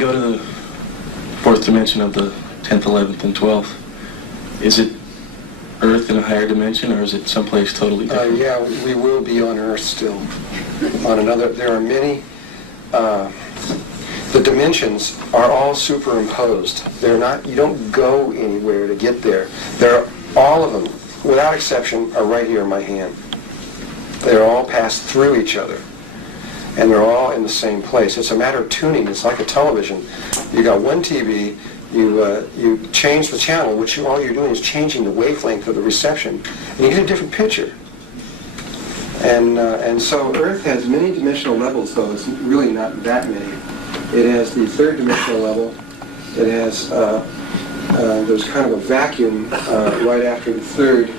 go to the fourth dimension of the 10th, 11th, and 12th, is it Earth in a higher dimension, or is it someplace totally different? Yeah, we will be on Earth still. On another, there are many. The dimensions are all superimposed. They're not. You don't go anywhere to get there. They're all of them, without exception, are right here in my hand. They're all passed through each other, and they're all in the same place. It's a matter of tuning. It's like a television. You got one TV. You change the channel, which all you're doing is changing the wavelength of the reception, and you get a different picture. And so Earth has many dimensional levels, though it's really not that many. It has the third dimensional level. It has there's kind of a vacuum right after the third,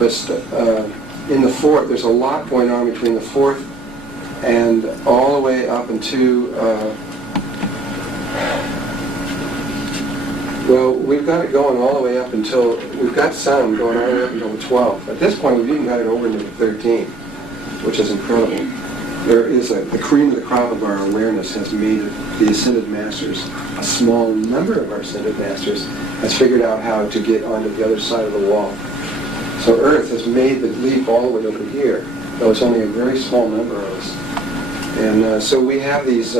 but in the fourth there's a lot going on between the fourth and all the way up into. Well, we've got it going all the way up until, we've got sun going all the way up until the 12th. At this point, we've even got it over into the 13th, which is incredible. There is the cream of the crop of our awareness has made the Ascended Masters, a small number of our Ascended Masters, has figured out how to get onto the other side of the wall. So Earth has made the leap all the way over here, though it's only a very small number of us. And so we have these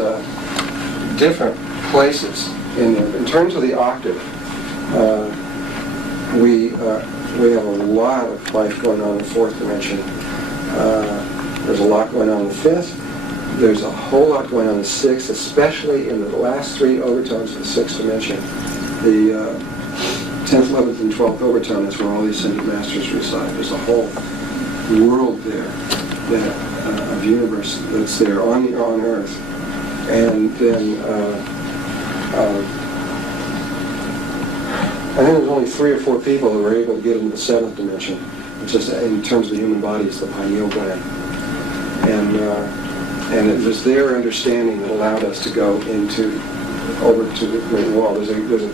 different places. In terms of the octave, we have a lot of life going on in the fourth dimension. There's a lot going on in the fifth. There's a whole lot going on in the sixth, especially in the last three overtones of the sixth dimension. The 10th, 11th, and 12th overtone, that's where all the Ascended Masters reside. There's a whole world there, of universe that's there on Earth. And then I think there's only 3 or 4 people who were able to get into the 7th dimension, which is, in terms of the human body, is the pineal gland. And it was their understanding that allowed us to go over to the Great Wall. There's a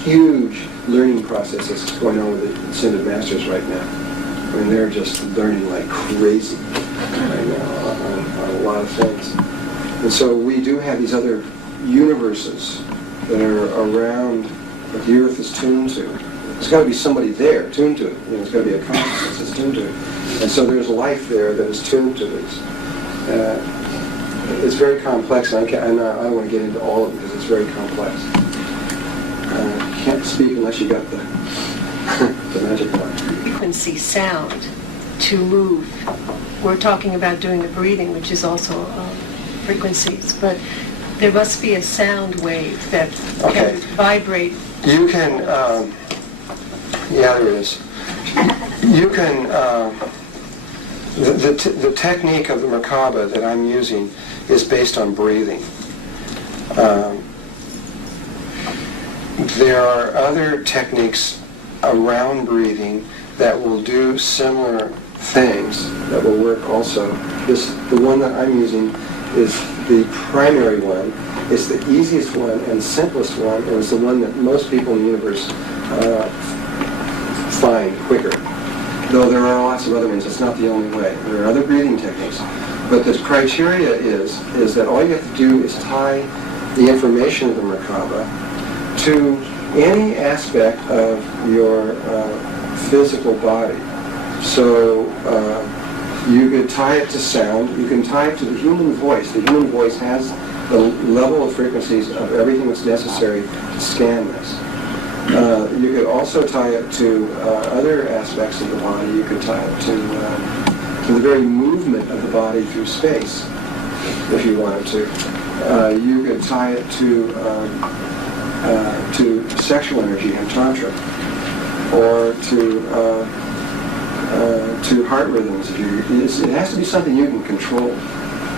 huge learning process that's going on with the Ascended Masters right now. I mean, they're just learning like crazy right now on a lot of things. And so we do have these other universes that are around that the Earth is tuned to. There's got to be somebody there tuned to it. There's got to be a consciousness that's tuned to it. And so there's life there that is tuned to these. It's very complex, and I don't want to get into all of it because it's very complex. You can't speak unless you got the magic wand. Frequency, sound, to move. We're talking about doing the breathing, which is also frequencies, but there must be a sound wave that can vibrate. You can, yeah, there is. You can, the technique of the Merkaba that I'm using is based on breathing. There are other techniques around breathing that will do similar things that will work also. The one that I'm using is the primary one. It's the easiest one and simplest one, and it's the one that most people in the universe find quicker. Though there are lots of other ones, it's not the only way. There are other breathing techniques. But the criteria is that all you have to do is tie the information of the Merkaba to any aspect of your physical body. So you could tie it to sound, you can tie it to the human voice. The human voice has the level of frequencies of everything that's necessary to scan this. You could also tie it to other aspects of the body. You could tie it to the very movement of the body through space, if you wanted to. You could tie it to sexual energy and tantra, or to heart rhythms. It has to be something you can control.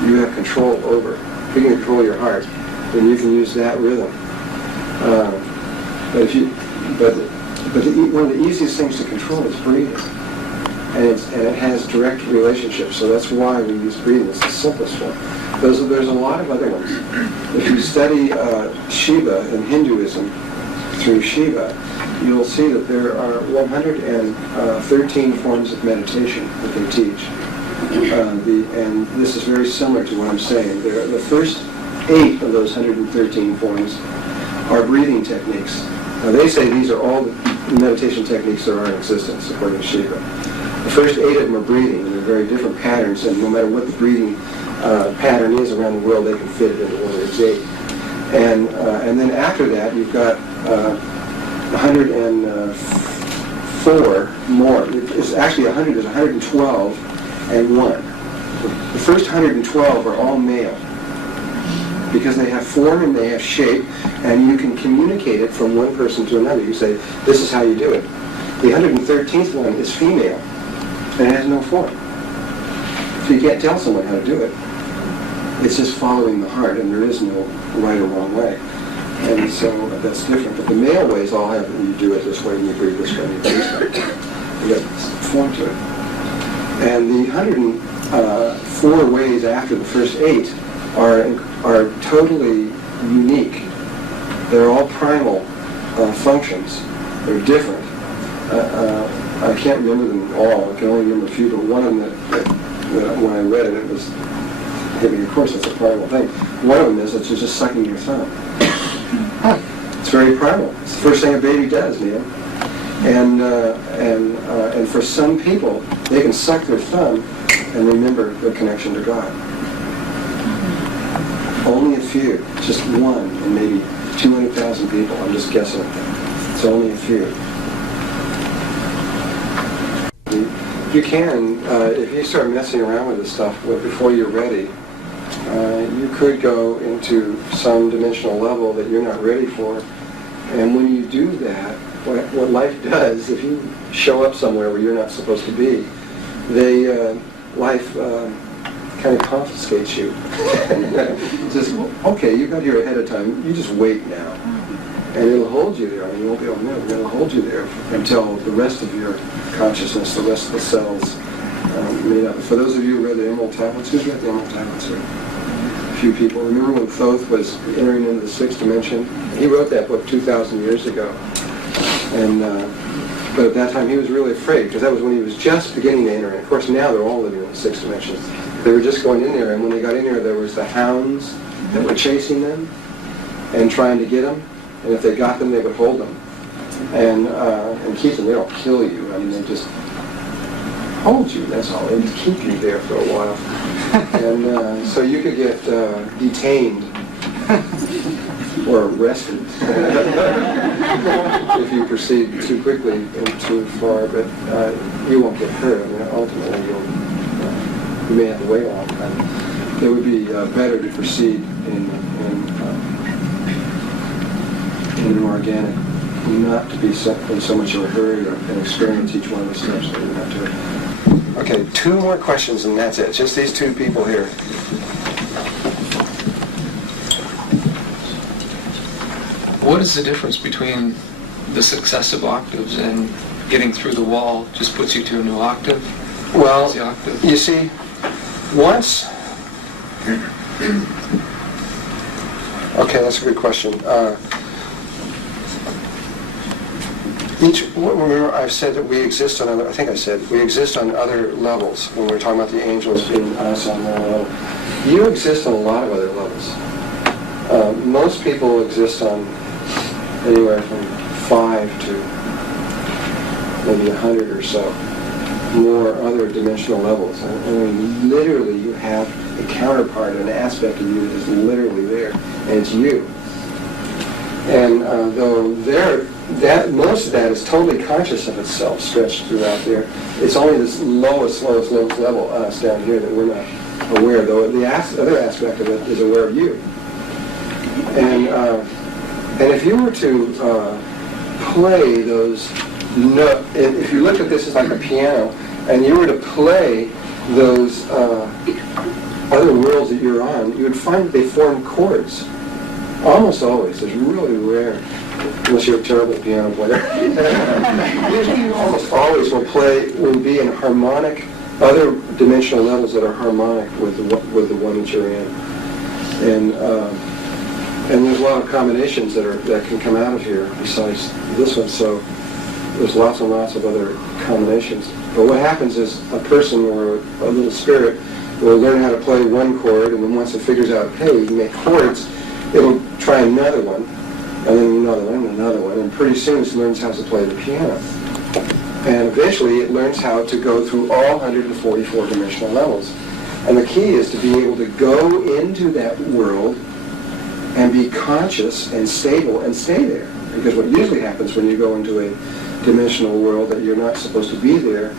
You have control over. If you can control your heart, then you can use that rhythm. But one of the easiest things to control is breathing, and it has direct relationships. So that's why we use breathing. It's the simplest one. There's a lot of other ones. If you study Shiva in Hinduism through Shiva, you'll see that there are 113 forms of meditation that they teach. And this is very similar to what I'm saying. The first 8 of those 113 forms are breathing techniques. Now they say these are all the meditation techniques that are in existence, according to Shiva. The first 8 of them are breathing, and they're very different patterns, and no matter what the breathing pattern is around the world, they can fit it into one of these 8. And then after that, you've got 104 more. It's actually 100 is 112 and 1. The first 112 are all male, because they have form and they have shape, and you can communicate it from one person to another. You say, this is how you do it. The 113th one is female, and it has no form. So you can't tell someone how to do it. It's just following the heart, and there is no right or wrong way. And so that's different. But the male ways all have, you do it this way, and you breathe this way, and you breathe this way. You got form to it. And the 104 ways after the first 8 are totally unique. They're all primal functions. They're different. I can't remember them all. I can only remember a few, but one of them that when I read it, it was, I mean, of course it's a primal thing. One of them is that you're just sucking your thumb. It's very primal. It's the first thing a baby does, Neil. And for some people, they can suck their thumb and remember their connection to God. Only a few, just one in maybe 200,000 people. I'm just guessing at that. It's only a few. You can, if you start messing around with this stuff before you're ready, you could go into some dimensional level that you're not ready for. And when you do that, what life does, if you show up somewhere where you're not supposed to be, life kind of confiscates you. Just, okay, you got here ahead of time, you just wait now. And it'll hold you there. I mean, you won't be able to move. It'll hold you there until the rest of your consciousness, the rest of the cells made up. For those of you who read the Emerald Tablets, who's read the Emerald Tablets here? A few people. Remember when Thoth was entering into the 6th dimension? He wrote that book 2,000 years ago. And but at that time he was really afraid, because that was when he was just beginning to enter. And of course now they're all living in the 6th dimension. They were just going in there, and when they got in there, there was the hounds that were chasing them and trying to get them. And if they got them, they would hold them and keep them. They don't kill you. I mean, they just hold you. That's all. They just keep you there for a while. And so you could get detained or arrested if you proceed too quickly and too far. But you won't get hurt. I mean, ultimately, you may have to wait a long time. It would be better to proceed in an organic, not to be in so much of a hurry and experience each one of the steps that we have to. Okay, 2 more questions and that's it. Just these 2 people here. What is the difference between the successive octaves and getting through the wall just puts you to a new octave? Well, the octave? You see, once... Okay, that's a good question. Remember, I've said that we exist on other. I think I said we exist on other levels. When we were talking about the angels being us on their level, you exist on a lot of other levels. Most people exist on anywhere from 5 to maybe 100 or so more other dimensional levels. I mean, literally, you have a counterpart, an aspect of you that is literally there, and it's you. And though most of that is totally conscious of itself, stretched throughout there, it's only this lowest level, us down here, that we're not aware. Though the other aspect of it is aware of you. And if you were to play those notes, if you look at this as like a piano, and you were to play those other worlds that you're on, you would find that they form chords. Almost always. It's really rare, unless you're a terrible piano player. Usually you almost always will be in harmonic, other dimensional levels that are harmonic with the one that you're in. And there's a lot of combinations that can come out of here besides this one, so there's lots and lots of other combinations. But what happens is a person or a little spirit will learn how to play one chord, and then once it figures out, hey, you can make chords, it'll try another one, and then another one, and another one, and pretty soon it learns how to play the piano. And eventually it learns how to go through all 144 dimensional levels. And the key is to be able to go into that world and be conscious and stable and stay there. Because what usually happens when you go into a dimensional world that you're not supposed to be there,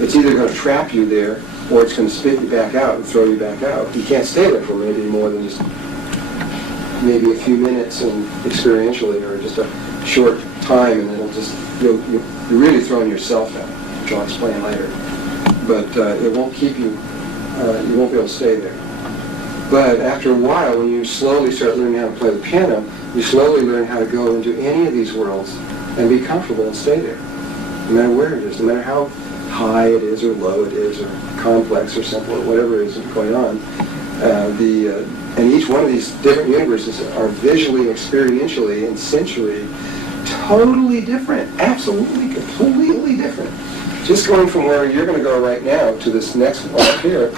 it's either going to trap you there or it's going to spit you back out and throw you back out. You can't stay there for maybe more than just maybe a few minutes and experientially, or just a short time, and it'll just, you're really throwing yourself out, which I'll explain later. But it won't keep you, you won't be able to stay there. But after a while, when you slowly start learning how to play the piano, you slowly learn how to go into any of these worlds and be comfortable and stay there, no matter where it is, no matter how high it is or low it is or complex or simple or whatever is going on. And each one of these different universes are visually, experientially, and sensually totally different, absolutely, completely different. Just going from where you're going to go right now to this next one up here,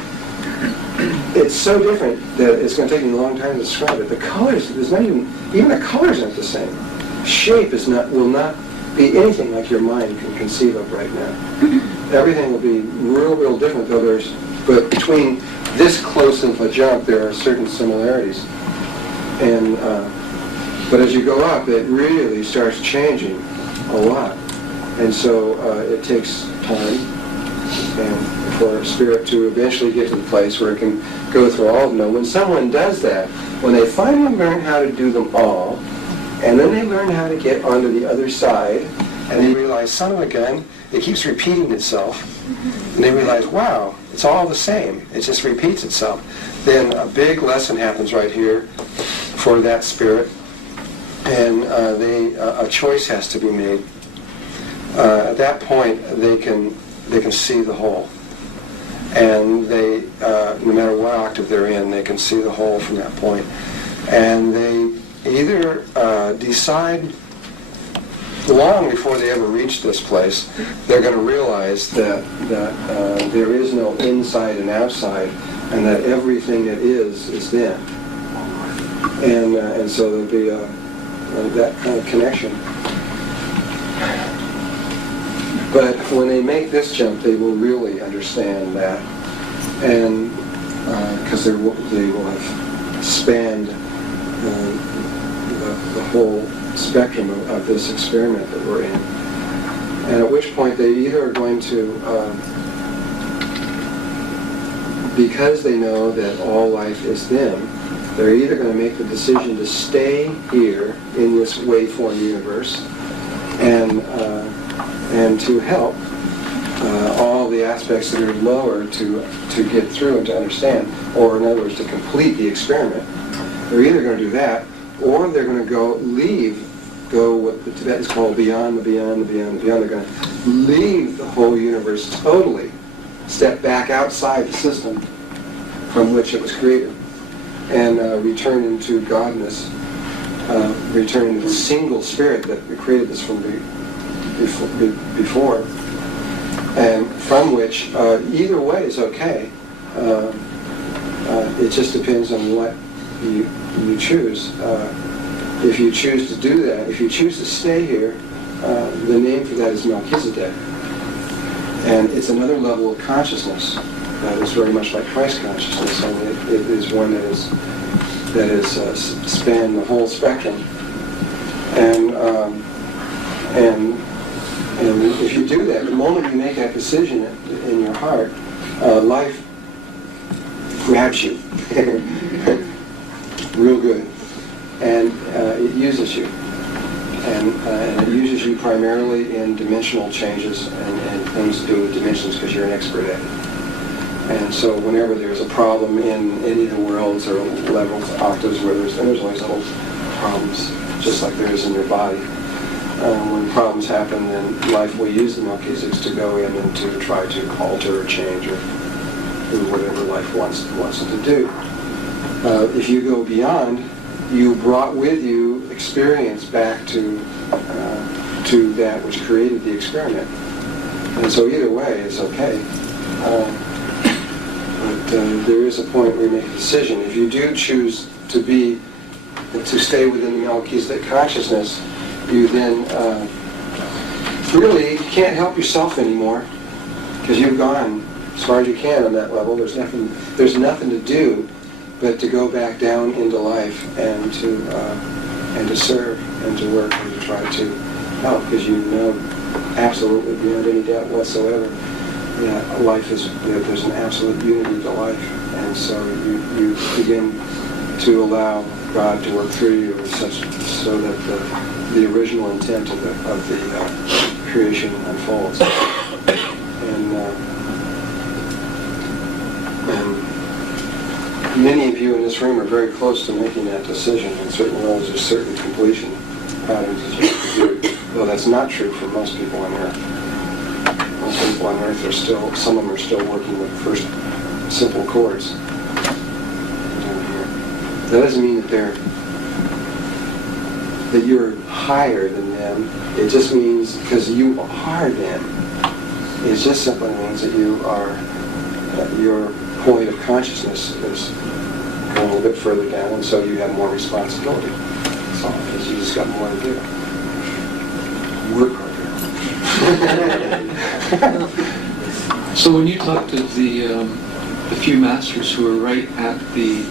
it's so different that it's going to take me a long time to describe it. The colors, there's not even the colors aren't the same. Shape will not be anything like your mind can conceive of right now. Everything will be real different, but between this close of a jump, there are certain similarities. And but as you go up, it really starts changing a lot. And so it takes time and for a spirit to eventually get to the place where it can go through all of them. When someone does that, when they finally learn how to do them all, and then they learn how to get onto the other side, and they realize, son of a gun, it keeps repeating itself. And they realize, wow, it's all the same. It just repeats itself. Then a big lesson happens right here for that spirit, and a choice has to be made. At that point, they can see the whole, and they, no matter what octave they're in, they can see the whole from that point. And they either decide, long before they ever reach this place, they're going to realize that there is no inside and outside, and that everything that is them. And so there'll be that kind of connection. But when they make this jump, they will really understand that, and because they will have spanned the whole spectrum of this experiment that we're in. And at which point they either are going to, because they know that all life is them, they're either going to make the decision to stay here in this waveform universe and to help all the aspects that are lower to get through and to understand, or in other words, to complete the experiment. They're either going to do that, or they're going to go what the Tibetans call beyond the beyond the beyond the beyond. They're going to leave the whole universe totally, step back outside the system from which it was created, and return into godness, return into the single spirit that created this from before, and from which either way is okay. It just depends on what you choose. If you choose to do that, if you choose to stay here, the name for that is Melchizedek. And it's another level of consciousness that is very much like Christ consciousness, and it is one that is spanned the whole spectrum. And if you do that, the moment you make that decision in your heart, life grabs you real good, and it uses you, and it uses you primarily in dimensional changes and things to do with dimensions, because you're an expert at it. And so whenever there's a problem in any of the worlds or levels, octaves, where there's always little problems, just like there is in your body. When problems happen, then life will use the Melchizedeks to go in and to try to alter or change or do whatever life wants it to do. If you go beyond, you brought with you experience back to that which created the experiment. And so either way is okay. there is a point where you make a decision. If you do choose to stay within the Melchizedek consciousness, you then really can't help yourself anymore, because you've gone as far as you can on that level. There's nothing to do but to go back down into life and to serve and to work and to try to help, because you know absolutely beyond any doubt whatsoever that life is, there's an absolute unity to life, and so you begin to allow God to work through you so that the original intent of the creation unfolds. And many of you in this room are very close to making that decision, and certain levels of certain completion patterns as you can do. Though that's not true for most people on Earth. Most people on Earth some of them are still working with first simple chords. That doesn't mean that you're higher than them. It just means, because you are them, it just simply means that you are, your point of consciousness is going a little bit further down, and so you have more responsibility. That's all, because you just got more to do. Work harder. So when you talk to the few masters who are right at the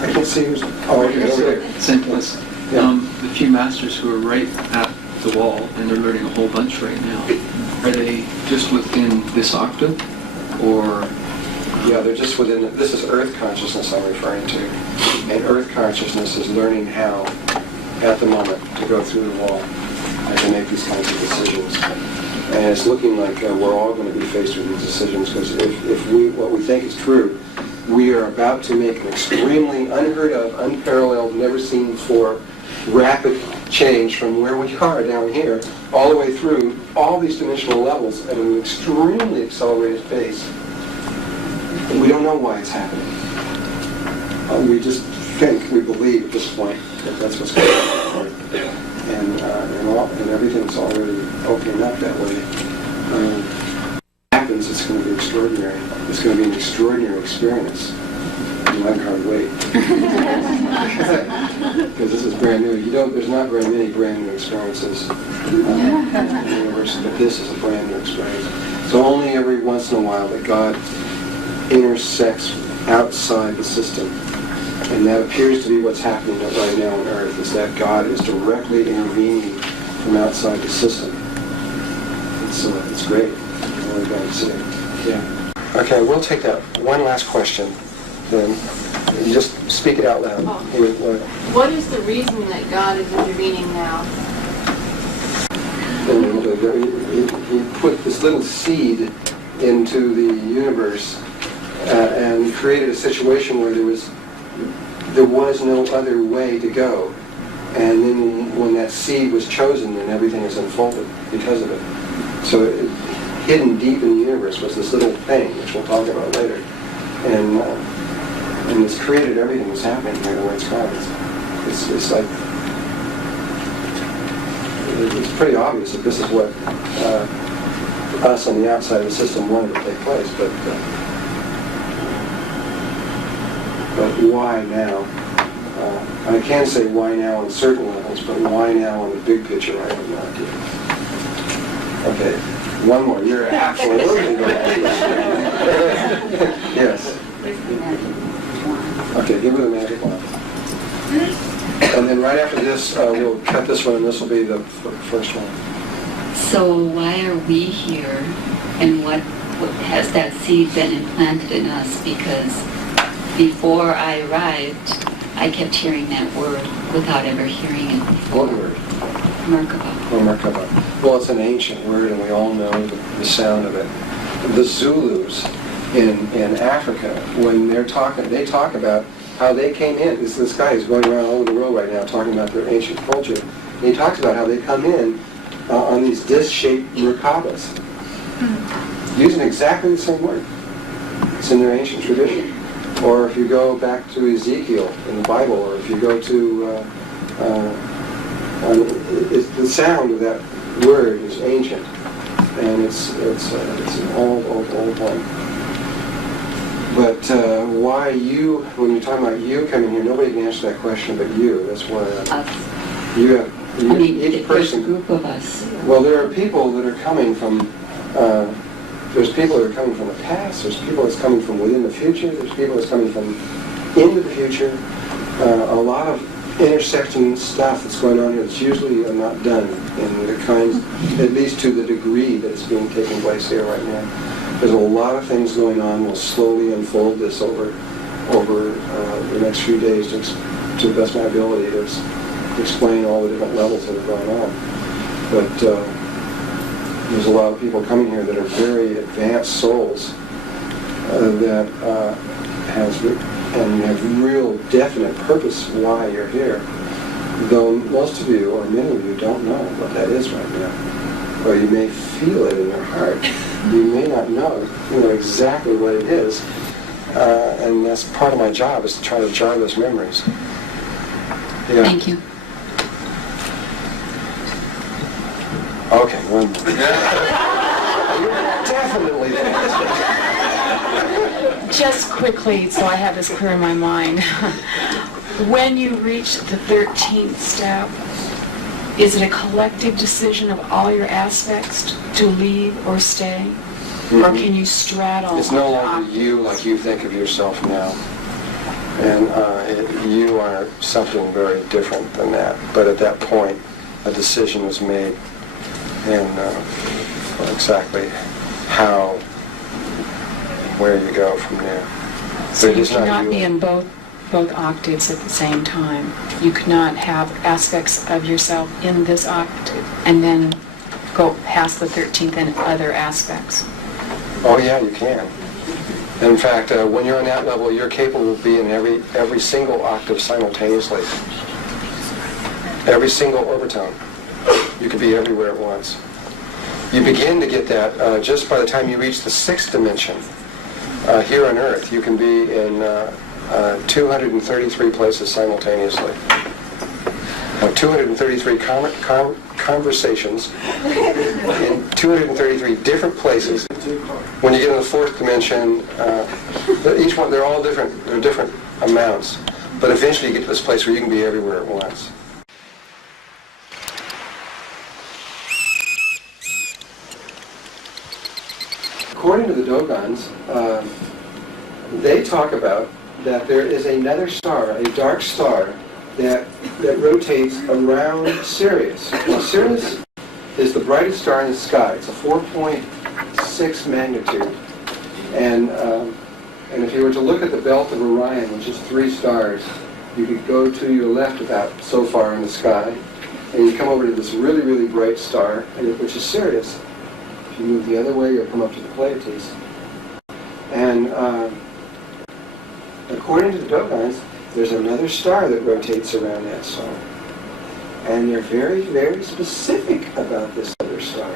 I can't see who's... Oh, okay, over there. same place, Yeah. the few masters who are right at the wall, and they're learning a whole bunch right now, are they just within this octave, or... Yeah, they're just within... This is Earth consciousness I'm referring to. And Earth consciousness is learning how, at the moment, to go through the wall and to make these kinds of decisions. And it's looking like we're all going to be faced with these decisions, because if what we think is true, we are about to make an extremely unheard of, unparalleled, never seen before, rapid change from where we are down here, all the way through all these dimensional levels at an extremely accelerated pace. And we don't know why it's happening. We just think, we believe at this point that that's what's going on. And everything's already opening up that way. Happens, it's going to be extraordinary. It's going to be an extraordinary experience. You might hardly wait. Because this is brand new. There's not very many brand new experiences in the universe, but this is a brand new experience. So only every once in a while that God intersects outside the system. And that appears to be what's happening right now on Earth, is that God is directly intervening from outside the system. It's great. It's really great to see. Yeah. Okay, we'll take that one last question. Then you just speak it out loud. What is the reason that God is intervening now? And he put this little seed into the universe and created a situation where there was no other way to go. And then when that seed was chosen, then everything is unfolded because of it. So hidden deep in the universe was this little thing, which we'll talk about later. And it's created everything that's happening here the way it's gone. It's like, it's pretty obvious that this is what us on the outside of the system wanted to take place, but why now? I can say why now on certain levels, but why now on the big picture, I have no idea. Okay, one more. You're absolutely right. Yes. Okay, give her the magic wand. And then right after this, we'll cut this one, and this will be the first one. So why are we here, and what has that seed been implanted in us? Because before I arrived, I kept hearing that word without ever hearing it before. What word? Merkaba. Oh, Merkaba. Well, it's an ancient word, and we all know the sound of it. The Zulus in Africa, when they talk about how they came in. This guy is going around all over the world right now talking about their ancient culture. And he talks about how they come in on these disc-shaped Merkabas, using exactly the same word. It's in their ancient tradition. Or if you go back to Ezekiel in the Bible, or if you go to, the sound of that word is ancient, and it's an old one. But why you, when you're talking about you coming here, nobody can answer that question but you. That's why you have, each person. There's a group of us. Well, there are people that are coming from, there's people that are coming from the past, there's people that's coming from within the future, there's people that's coming from into the future. A lot of intersecting stuff that's going on here that's usually not done in the kinds, at least to the degree that it's being taken place here right now. There's a lot of things going on. We'll slowly unfold this over the next few days to the best of my ability to explain all the different levels that are going on. But there's a lot of people coming here that are very advanced souls that have real definite purpose why you're here. Though most of you, or many of you, don't know what that is right now. Or you may feel it in your heart. You may not know exactly what it is. And that's part of my job, is to try to jog those memories. Yeah. Thank you. Okay, one more. Definitely that. Just quickly, so I have this clear in my mind. When you reach the 13th step, is it a collective decision of all your aspects to leave or stay? Mm-hmm. Or can you straddle? It's no longer you like you think of yourself now. And you are something very different than that. But at that point, a decision was made. And exactly how, where you go from there. So you cannot be in both octaves at the same time. You cannot have aspects of yourself in this octave and then go past the 13th and other aspects. Oh yeah, you can. In fact, when you're on that level, you're capable of being every single octave simultaneously. Every single overtone. You can be everywhere at once. You begin to get that just by the time you reach the 6th dimension. Here on Earth, you can be in 233 places simultaneously. 233 conversations in 233 different places. When you get in the 4th dimension, each one, they're all different. They're different amounts. But eventually you get to this place where you can be everywhere at once. According to the Dogons, they talk about that there is another star, a dark star, that rotates around Sirius. Now, Sirius is the brightest star in the sky. It's a 4.6 magnitude. And if you were to look at the belt of Orion, which is 3 stars, you could go to your left about so far in the sky, and you come over to this really, really bright star, which is Sirius. If you move the other way, you'll come up to the Pleiades. And according to the Dogons, there's another star that rotates around that star. And they're very, very specific about this other star.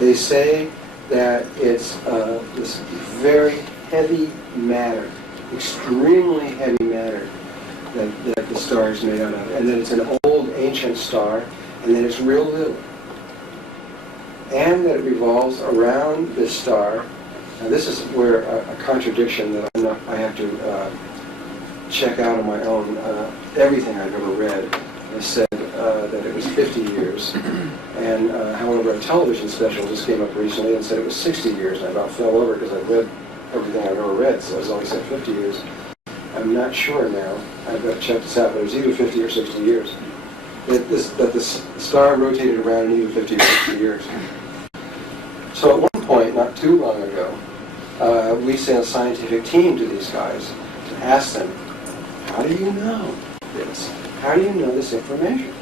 They say that it's this very heavy matter, extremely heavy matter that the star is made out of. And that it's an old, ancient star, and that it's real little. And that it revolves around this star. Now this is where a contradiction that I have to check out on my own. Everything I've ever read has said that it was 50 years. And however, a television special just came up recently and said it was 60 years. And I about fell over because I've read everything I've ever read, so it's always said 50 years. I'm not sure now. I've got to check this out, but it was either 50 or 60 years. That the star rotated around in either 50 or 60 years. So at one point, not too long ago, we sent a scientific team to these guys to ask them, how do you know this? How do you know this information?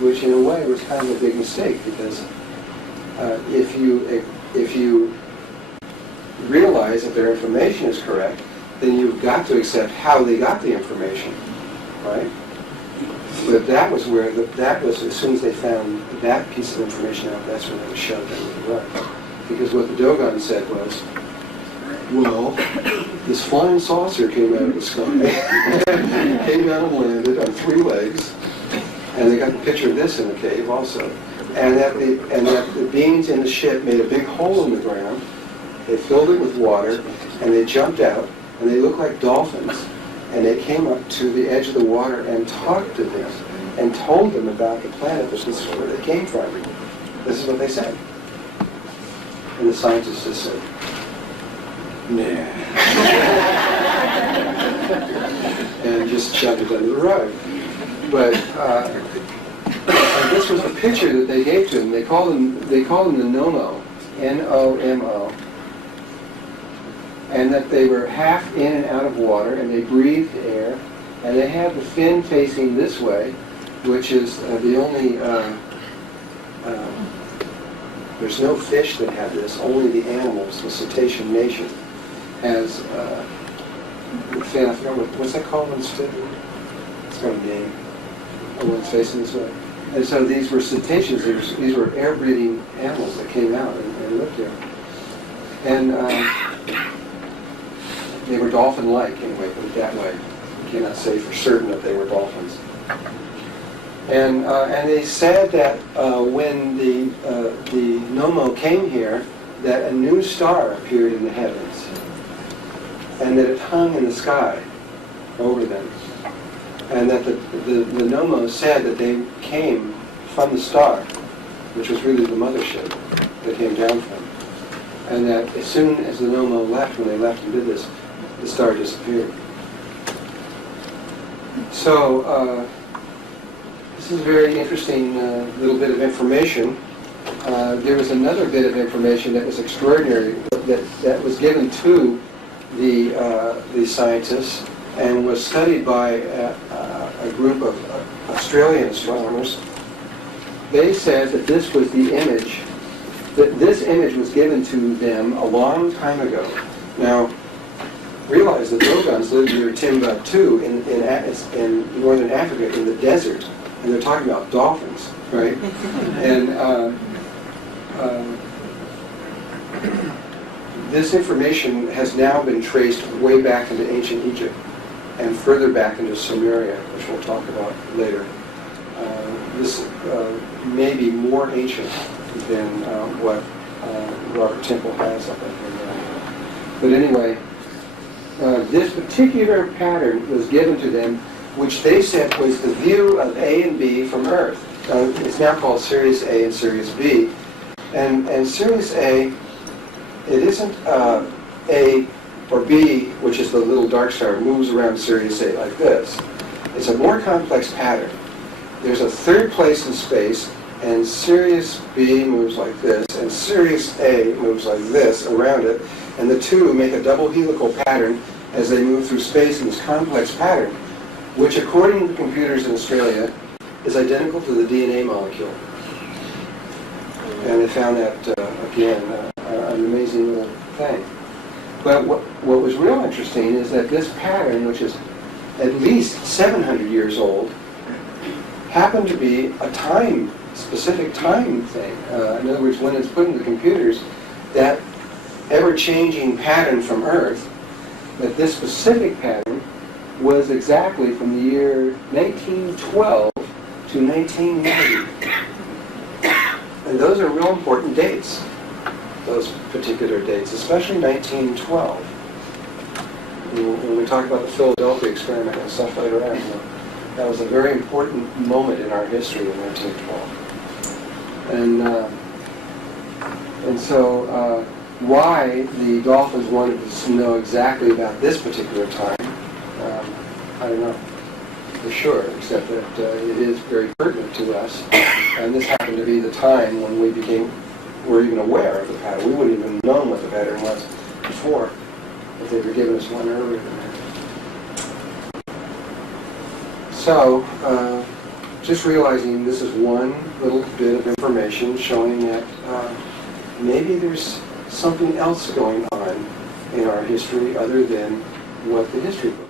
Which in a way was kind of a big mistake, because if you realize that their information is correct, then you've got to accept how they got the information, right? But that was where, as soon as they found that piece of information out, that's when they shoved under the rug. Because what the Dogon said was, well, this flying saucer came out of the sky, came down and landed on 3 legs, and they got a picture of this in the cave also, and that the beings in the ship made a big hole in the ground, they filled it with water, and they jumped out, and they looked like dolphins, and they came up to the edge of the water and talked to them and told them about the planet. This is where they came from. This is what they said. And the scientists just said, nah. And just shoved it under the rug. But and this was the picture that they gave to them. They called them the Nomo, N-O-M-O, and that they were half in and out of water, and they breathed air, and they had the fin facing this way, which is the only. There's no fish that have this. Only the animals, the cetacean nation, has the fin. I forgot what's that called when it's fit? It's got a name. When it's facing this way. And so these were cetaceans. These were air-breathing animals that came out and lived here. And they were dolphin-like, anyway, put it that way. You cannot say for certain that they were dolphins. And they said that when the Nomo came here, that a new star appeared in the heavens, and that it hung in the sky over them, and that the Nomo said that they came from the star, which was really the mothership they came down from, and that as soon as the Nomo left, when they left and did this, the star disappeared. So this is a very interesting little bit of information. There was another bit of information that was extraordinary that was given to the scientists and was studied by a group of Australian astronomers. They said that this was the image, that this image was given to them a long time ago. Now, realize that Dogons lived near Timbuktu in northern Africa in the desert, and they're talking about dolphins, right? And this information has now been traced way back into ancient Egypt and further back into Sumeria, which we'll talk about later. This may be more ancient than what Robert Temple has up in there. But anyway, this particular pattern was given to them, which they said was the view of A and B from Earth. It's now called Sirius A and Sirius B. And Sirius A, it isn't A or B, which is the little dark star, moves around Sirius A like this. It's a more complex pattern. There's a third place in space, and Sirius B moves like this, and Sirius A moves like this around it, and the two make a double helical pattern as they move through space in this complex pattern, which, according to the computers in Australia, is identical to the DNA molecule. And they found that, again, an amazing little thing. But what was real interesting is that this pattern, which is at least 700 years old, happened to be a specific time thing. In other words, when it's put into computers, that ever-changing pattern from Earth, that this specific pattern was exactly from the year 1912 to 1990. And those are real important dates, those particular dates, especially 1912. When we talk about the Philadelphia experiment and stuff later on, that was a very important moment in our history in 1912. And so why the dolphins wanted to know exactly about this particular time, I don't know for sure, except that it is very pertinent to us. And this happened to be the time when were even aware of the pattern. We wouldn't even known what the pattern was before, if they were giving us one earlier than that. So, just realizing this is one little bit of information showing that maybe there's something else going on in our history other than what the history books.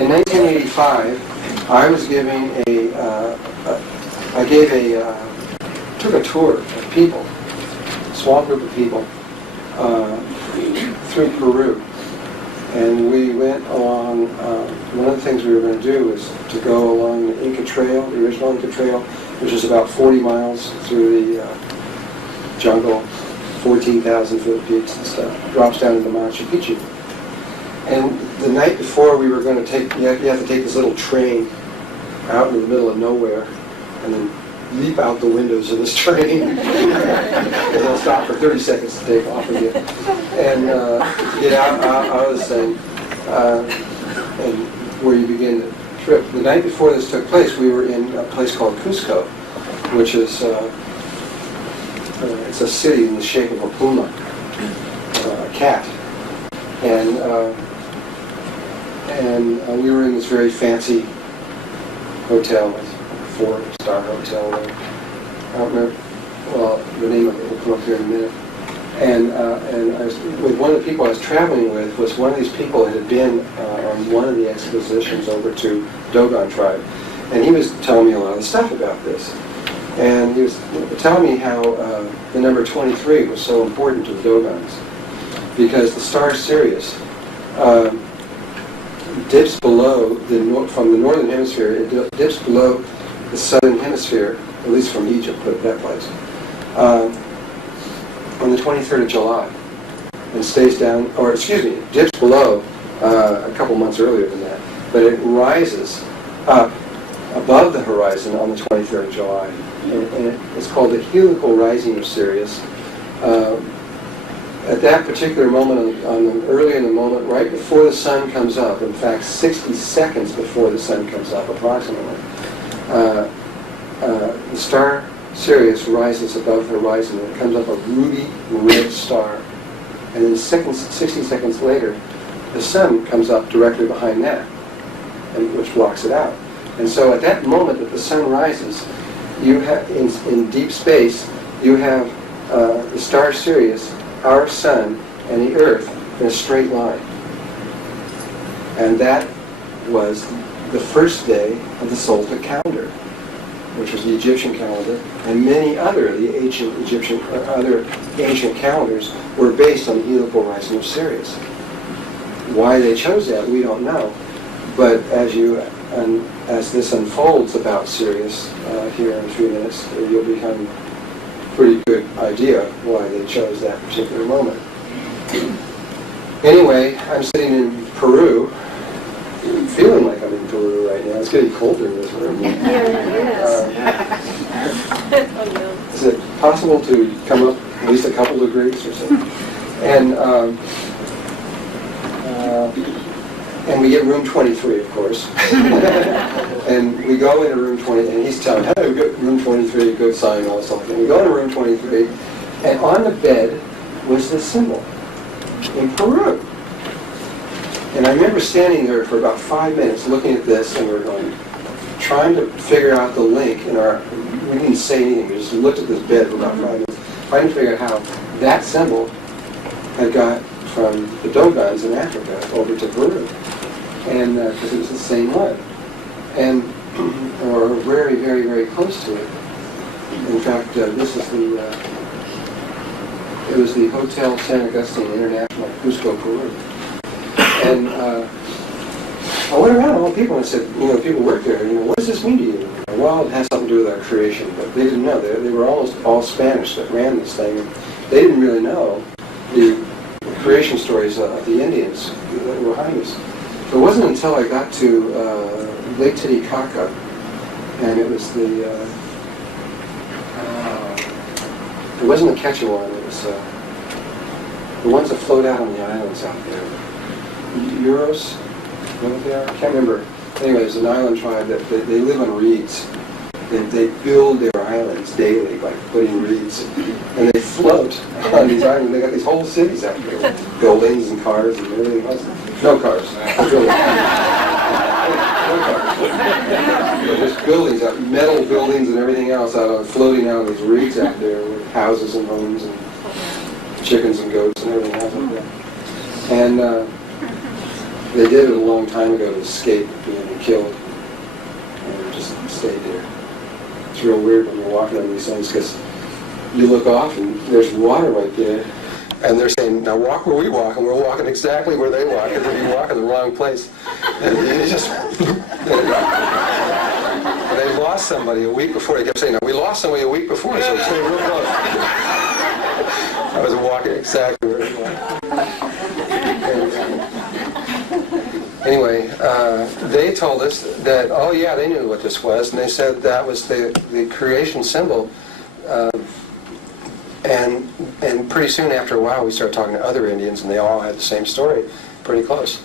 In 1985, I was giving took a tour of people, a small group of people, through Peru. And we went along, one of the things we were going to do was to go along the Inca Trail, the original Inca Trail, which is about 40 miles through the jungle, 14,000-foot peaks and stuff, drops down into Machu Picchu. And the night before we were going to take, you have to take this little train out in the middle of nowhere and then leap out the windows of this train. And they'll stop for 30 seconds to take off again. And get out of this thing, and where you begin the trip. The night before this took place, we were in a place called Cusco, which is it's a city in the shape of a puma, a cat. And we were in this very fancy hotel, a 4-star hotel there. I don't remember, well, the name of it will come up here in a minute. And I was, with one of the people I was traveling with was one of these people that had been on one of the expeditions over to Dogon tribe. And he was telling me a lot of stuff about this. And he was telling me how the number 23 was so important to the Dogons. Because the star Sirius dips below, from the northern hemisphere, it dips below the southern hemisphere, at least from Egypt, put it that place, on the 23rd of July, and stays down, or excuse me, it dips below a couple months earlier than that, but it rises up above the horizon on the 23rd of July, and it's called the helical rising of Sirius. At that particular moment, early in the moment, right before the sun comes up, in fact 60 seconds before the sun comes up approximately, the star Sirius rises above the horizon and it comes up a ruby red star. And then 60 seconds later, the sun comes up directly behind that, which blocks it out. And so at that moment that the sun rises, you have, in deep space, you have the star Sirius, our sun, and the Earth in a straight line. And that was the first day of the Solstice calendar, which was the Egyptian calendar, and many other the ancient Egyptian other ancient calendars were based on the helical rising of Sirius. Why they chose that, we don't know. But as this unfolds about Sirius here in a few minutes, you'll become pretty good idea why they chose that particular moment. Anyway, I'm sitting in Peru, feeling like I'm in Peru right now. It's getting colder in this room. Is it possible to come up at least a couple degrees or so? And we get room 23, of course. And we go into room 20, and he's telling me, hey, we got room 23, good sign, all this stuff. And we go into room 23, and on the bed was this symbol in Peru. And I remember standing there for about 5 minutes looking at this, and we're going, trying to figure out the link in our, we didn't say anything, we just looked at this bed for about 5 minutes, trying to figure out how that symbol had got from the Dogons in Africa over to Peru. And because it was the same one. And or very, very, very close to it. In fact, this is it was the Hotel San Agustin International, Cusco, Peru. And I went around to all the people and I said, people work there, what does this mean to you? Well, it has something to do with our creation, but they didn't know. They were almost all Spanish that ran this thing. They didn't really know the creation stories of the Indians that were behind us. So it wasn't until I got to Lake Titicaca, and it was it wasn't the Quechuan, it was the ones that float out on the islands out there. Euros, what they are? I can't remember. Anyway, there's an island tribe that they live on reeds. They build their islands daily by putting reeds, and they float on these islands. They got these whole cities out there with buildings and cars and everything else. No cars. Buildings. No cars. But there's buildings, metal buildings and everything else floating out on these reeds out there with houses and homes and chickens and goats and everything else out there. And they did it a long time ago to escape being killed, and they just stayed there. It's real weird when you're walking on these things because you look off and there's water right there, And they're saying, now walk where we walk, and we're walking exactly where they walk, because if you walk in the wrong place, and you just... They lost somebody a week before. They kept saying, "No, we lost somebody a week before, so stay real close." I was walking exactly where they were. Anyway, they told us that, oh yeah, they knew what this was, and they said that was the creation symbol. And pretty soon after a while, we started talking to other Indians, and they all had the same story, pretty close.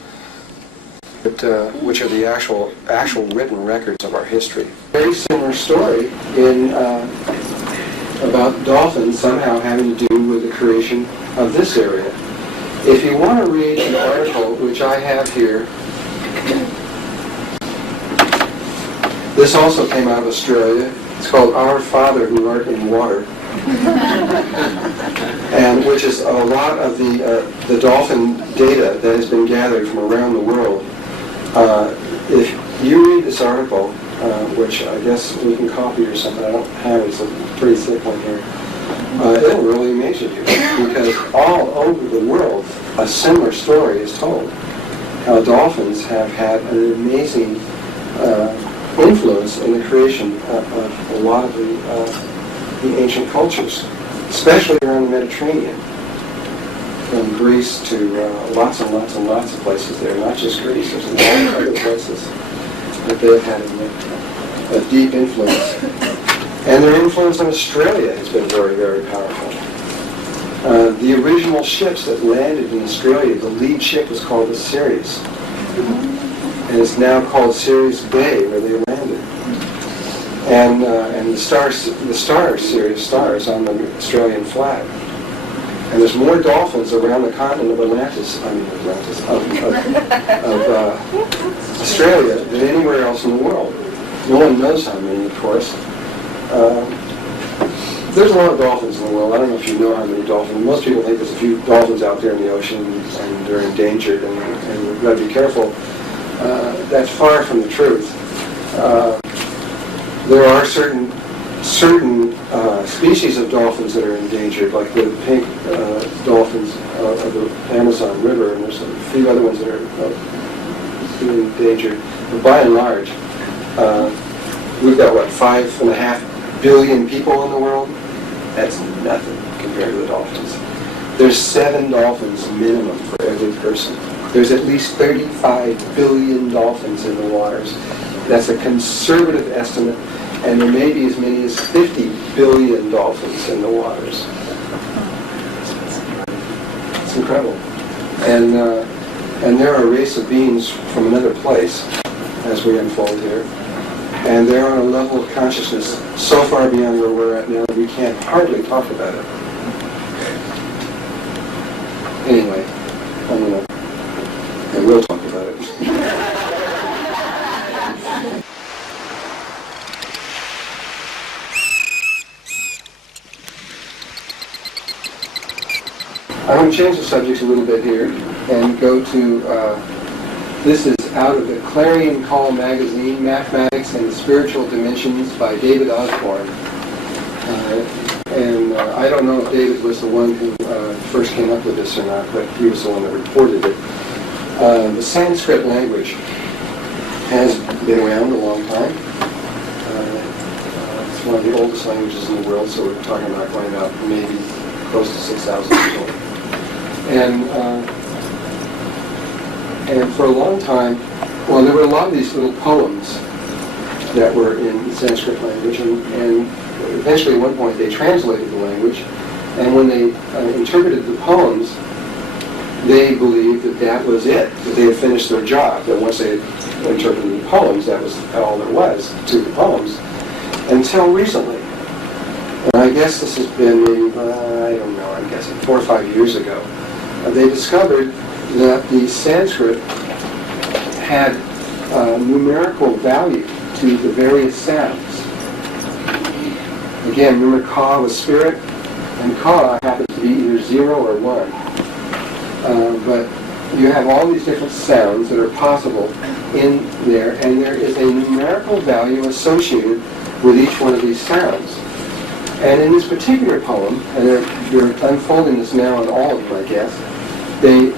But, which are the actual written records of our history. Very similar story about dolphins somehow having to do with the creation of this area. If you want to read an article, which I have here, this also came out of Australia. It's called Our Father Who Art in Water. And which is a lot of the dolphin data that has been gathered from around the world. If you read this article, which I guess we can copy or something, I don't have it, it's a pretty thick one here, it'll really amaze you, because all over the world a similar story is told. How dolphins have had an amazing influence in the creation of a lot of the ancient cultures, especially around the Mediterranean. From Greece to lots and lots and lots of places there, not just Greece, there's a lot of other places that they've had a deep influence. And their influence on Australia has been very, very powerful. The original ships that landed in Australia, the lead ship was called the Sirius. And it's now called Sirius Bay, where they landed. And the star Sirius stars on the Australian flag. And there's more dolphins around the continent of Australia than anywhere else in the world. No one knows how many, of course. There's a lot of dolphins in the world. I don't know if you know how many dolphins. Most people think there's a few dolphins out there in the ocean and they're endangered and we've got to be careful. That's far from the truth. There are certain species of dolphins that are endangered, like the pink dolphins of the Amazon River, and there's a few other ones that are endangered. But by and large, we've got, 5.5 billion people in the world? That's nothing compared to the dolphins. There's 7 dolphins minimum for every person. There's at least 35 billion dolphins in the waters. That's a conservative estimate. And there may be as many as 50 billion dolphins in the waters. It's incredible. And they're a race of beings from another place, as we unfold here. And they're on a level of consciousness so far beyond where we're at now that we can't hardly talk about it. Anyway, I will talk about it. I'm going to change the subject a little bit here and go to, this is out of the Clarion Call magazine, Mathematics and the Spiritual Dimensions by David Osborne. I don't know if David was the one who first came up with this or not, but he was the one that reported it. The Sanskrit language has been around a long time. It's one of the oldest languages in the world, so we're talking about going about maybe close to 6,000 years old. And for a long time, there were a lot of these little poems that were in the Sanskrit language, and eventually at one point they translated the language, and when they interpreted the poems, they believed that was it, that they had finished their job, that once they had interpreted the poems, that was all there was to the poems, until recently. And I guess this has been maybe, I don't know, I'm guessing 4 or 5 years ago. They discovered that the Sanskrit had numerical value to the various sounds. Again, remember Ka was spirit, and Ka happens to be either 0 or 1. But you have all these different sounds that are possible in there, and there is a numerical value associated with each one of these sounds. And in this particular poem, and they're unfolding this now in all of them, I guess, they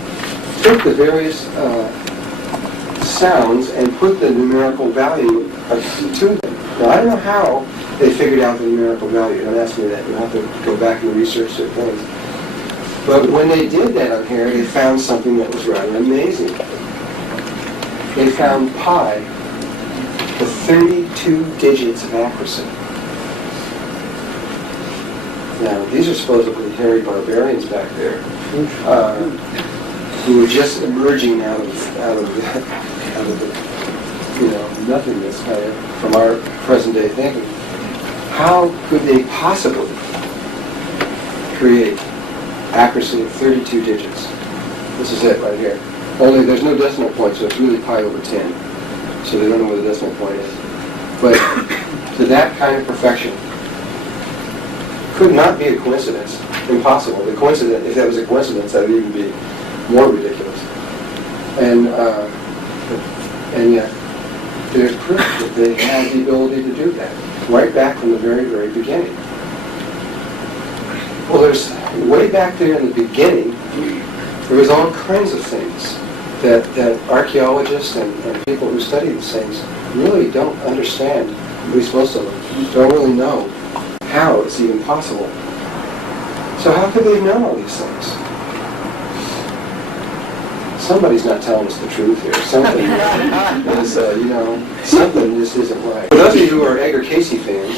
took the various sounds and put the numerical value to them. Now, I don't know how they figured out the numerical value. Don't ask me that. You'll have to go back and research certain things. But when they did that on here, they found something that was rather amazing. They found pi, the 32 digits of accuracy. Now, these are supposedly hairy barbarians back there, who were just emerging out of the nothingness from our present day thinking. How could they possibly create accuracy of 32 digits? This is it right here. Only there's no decimal point, so it's really pi over 10. So they don't know where the decimal point is. But to that kind of perfection, could not be a coincidence. Impossible. The coincidence, if that was a coincidence, that would even be more ridiculous. And yet, there's proof that they had the ability to do that, right back from the very, very beginning. Well, there's way back there in the beginning, there was all kinds of things that archaeologists and people who study these things really don't understand, at least most of them, don't really know how it's even possible. So how could they have known all these things? Somebody's not telling us the truth here. Something is, something just isn't right. For those of you who are Edgar Cayce fans,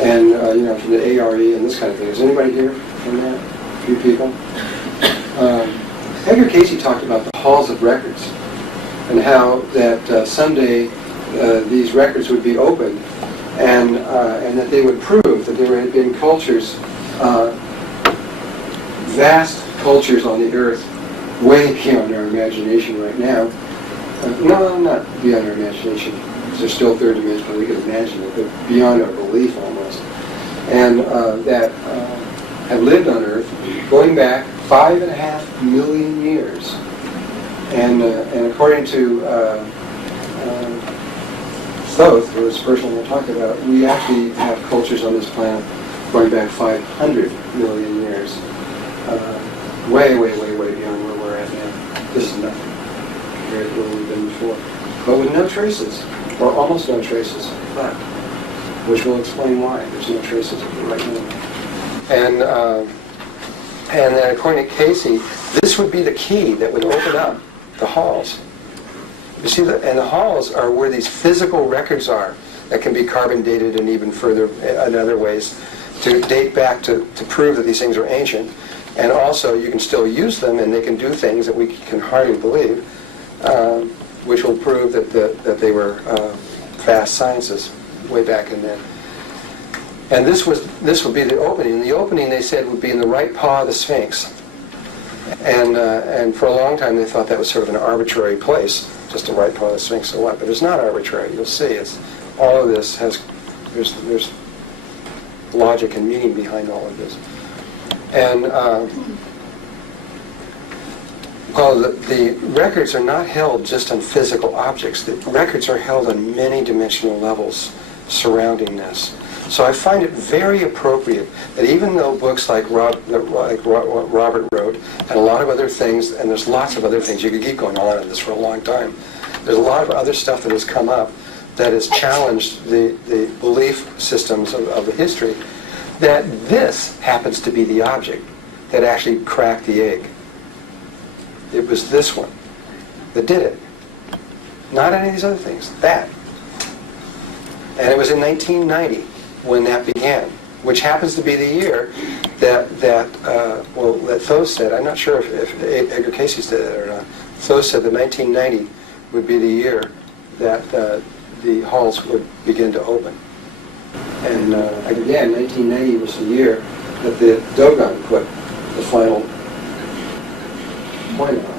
and from the ARE and this kind of thing, is anybody here from that? A few people? Edgar Cayce talked about the halls of records, and how that someday these records would be opened, and that they would prove that there had been cultures, vast cultures on the earth, way beyond our imagination right now. No, not beyond our imagination, because they're still third dimensional, we can imagine it, but beyond our belief almost. And that have lived on Earth going back 5.5 million years. And according to Thoth, who is the person we'll talk about, we actually have cultures on this planet going back 500 million years. Way, way, way, way beyond where we're at now. This is nothing compared to where we've been before. But with no traces, or almost no traces left, which will explain why there's no traces of it right now. And then according to Cayce, this would be the key that would open up the halls. You see, and the halls are where these physical records are that can be carbon dated and even further in other ways to date back to prove that these things are ancient. And also, you can still use them, and they can do things that we can hardly believe, which will prove that they were vast sciences way back in then. And this would be the opening. And the opening, they said, would be in the right paw of the Sphinx. And for a long time, they thought that was sort of an arbitrary place, just the right paw of the Sphinx, so what? But it's not arbitrary. You'll see, it's all of this has there's logic and meaning behind all of this. And the records are not held just on physical objects. The records are held on many dimensional levels surrounding this. So I find it very appropriate that even though books like Robert wrote, and a lot of other things, and there's lots of other things, you could keep going on this for a long time, there's a lot of other stuff that has come up that has challenged the belief systems of the history, that this happens to be the object that actually cracked the egg. It was this one that did it. Not any of these other things. That. And it was in 1990 when that began, which happens to be the year that Thoth said, I'm not sure if Edgar Cayce said it or not, Thoth said that 1990 would be the year that the halls would begin to open. And again, 1990 was the year that the Dogon put the final point on.